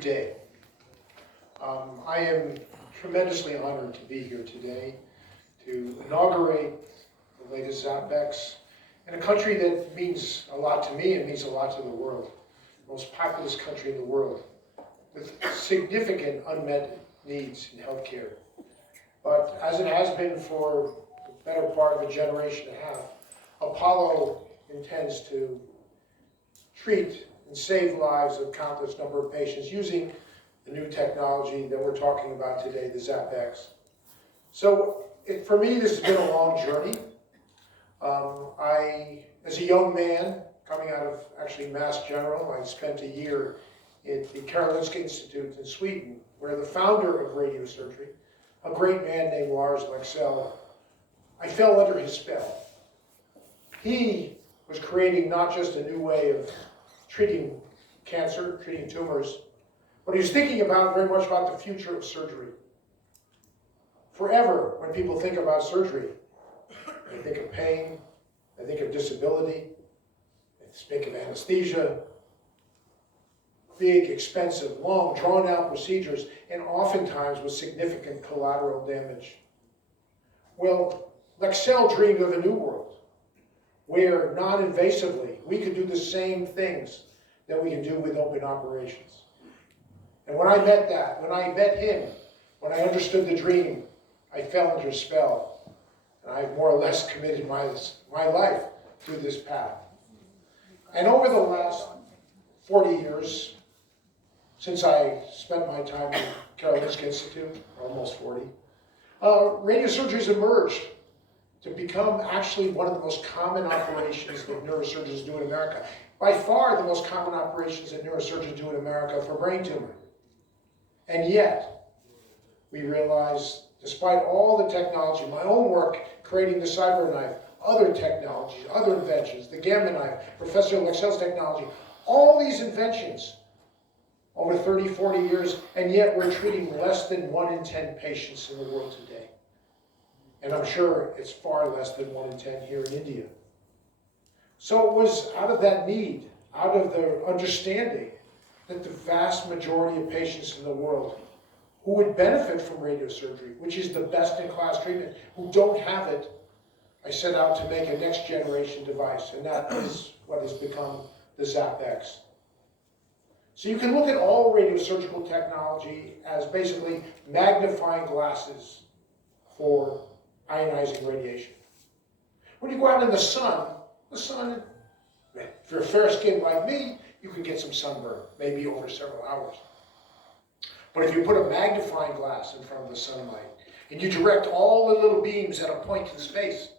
bittersweet day. I am tremendously honored to be here today to inaugurate the latest ZapX in a country that means a lot to me and means a lot to the world. The most populous country in the world with significant unmet needs in healthcare. But as it has been for the better part of a generation and a half, Apollo intends to treat and save lives of countless number of patients using the new technology that we're talking about today, the ZapX. So for me, this has been a long journey. As a young man, coming out of actually Mass General, I spent a year at the Karolinska Institute in Sweden, where the founder of radiosurgery, a great man named Lars Leksell, I fell under his spell. He was creating not just a new way of treating cancer, treating tumors, but he was thinking about very much about the future of surgery. Forever, when people think about surgery, they think of pain, they think of disability, they think of anesthesia, big, expensive, long, drawn-out procedures, and oftentimes with significant collateral damage. Well, Leksell dreamed of a new world, where non-invasively we could do the same things that we can do with open operations. And when I met him, when I understood the dream, I fell under a spell. And I more or less committed my life to this path. And over the last 40 years, since I spent my time at Karolinska Institute, almost 40, radiosurgery has emerged to become actually one of the most common operations that neurosurgeons do in America. By far the most common operations that neurosurgeons do in America for brain tumor. And yet, we realize, despite all the technology, my own work creating the cyber knife, other technologies, other inventions, the gamma knife, Professor Leksell's technology, all these inventions over 30, 40 years, and yet we're treating less than 1 in 10 patients in the world today. And I'm sure it's far less than 1 in 10 here in India. So it was out of that need, out of the understanding that the vast majority of patients in the world who would benefit from radiosurgery, which is the best-in-class treatment, who don't have it, I set out to make a next-generation device, and that is what has become the ZapX. So you can look at all radiosurgical technology as basically magnifying glasses for ionizing radiation. When you go out in the sun, if you're fair-skinned like me, you can get some sunburn, maybe over several hours. But if you put a magnifying glass in front of the sunlight, and you direct all the little beams at a point in space,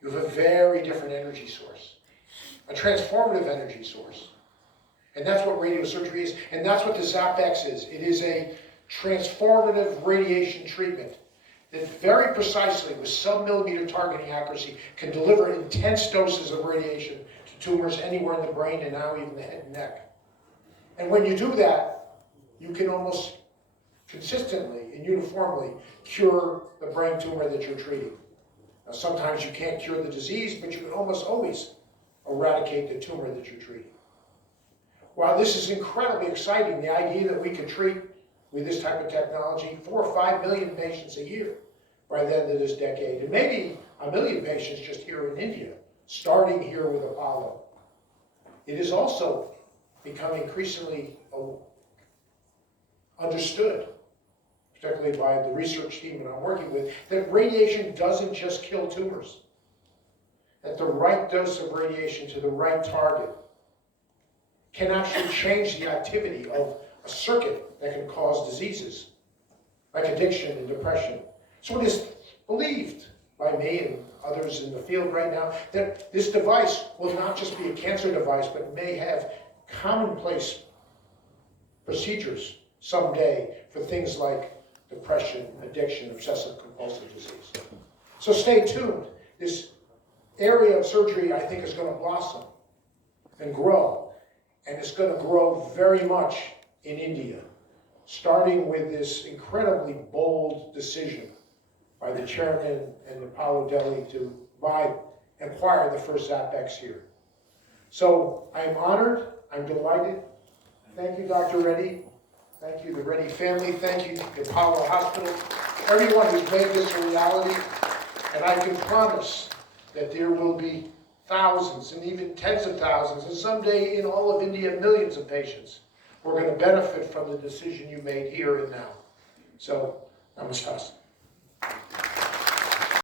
you have a very different energy source, a transformative energy source. And that's what radiosurgery is, and that's what the ZapX is. It is a transformative radiation treatment that very precisely, with sub-millimeter targeting accuracy, can deliver intense doses of radiation to tumors anywhere in the brain and now even the head and neck. And when you do that, you can almost consistently and uniformly cure the brain tumor that you're treating. Now, sometimes you can't cure the disease, but you can almost always eradicate the tumor that you're treating. While this is incredibly exciting, the idea that we could treat with this type of technology 4 or 5 million patients a year by the end of this decade, and maybe 1 million patients just here in India, starting here with Apollo. It is also becoming increasingly understood, particularly by the research team that I'm working with, that radiation doesn't just kill tumors. That the right dose of radiation to the right target can actually change the activity of a circuit that can cause diseases, like addiction and depression. So it is believed by me and others in the field right now that this device will not just be a cancer device, but may have commonplace procedures someday for things like depression, addiction, obsessive compulsive disease. So stay tuned. This area of surgery, I think, is going to blossom and grow. And it's going to grow very much in India, starting with this incredibly bold decision by the chairman and Apollo Delhi to acquire the first ZapX here. So I'm honored, I'm delighted, Thank you, Dr. Reddy. Thank you, the Reddy family. Thank you, the Apollo Hospital. Everyone who's made this a reality. And I can promise that there will be thousands and even tens of thousands, and someday in all of India, millions of patients who are going to benefit from the decision you made here and now. So, namaste.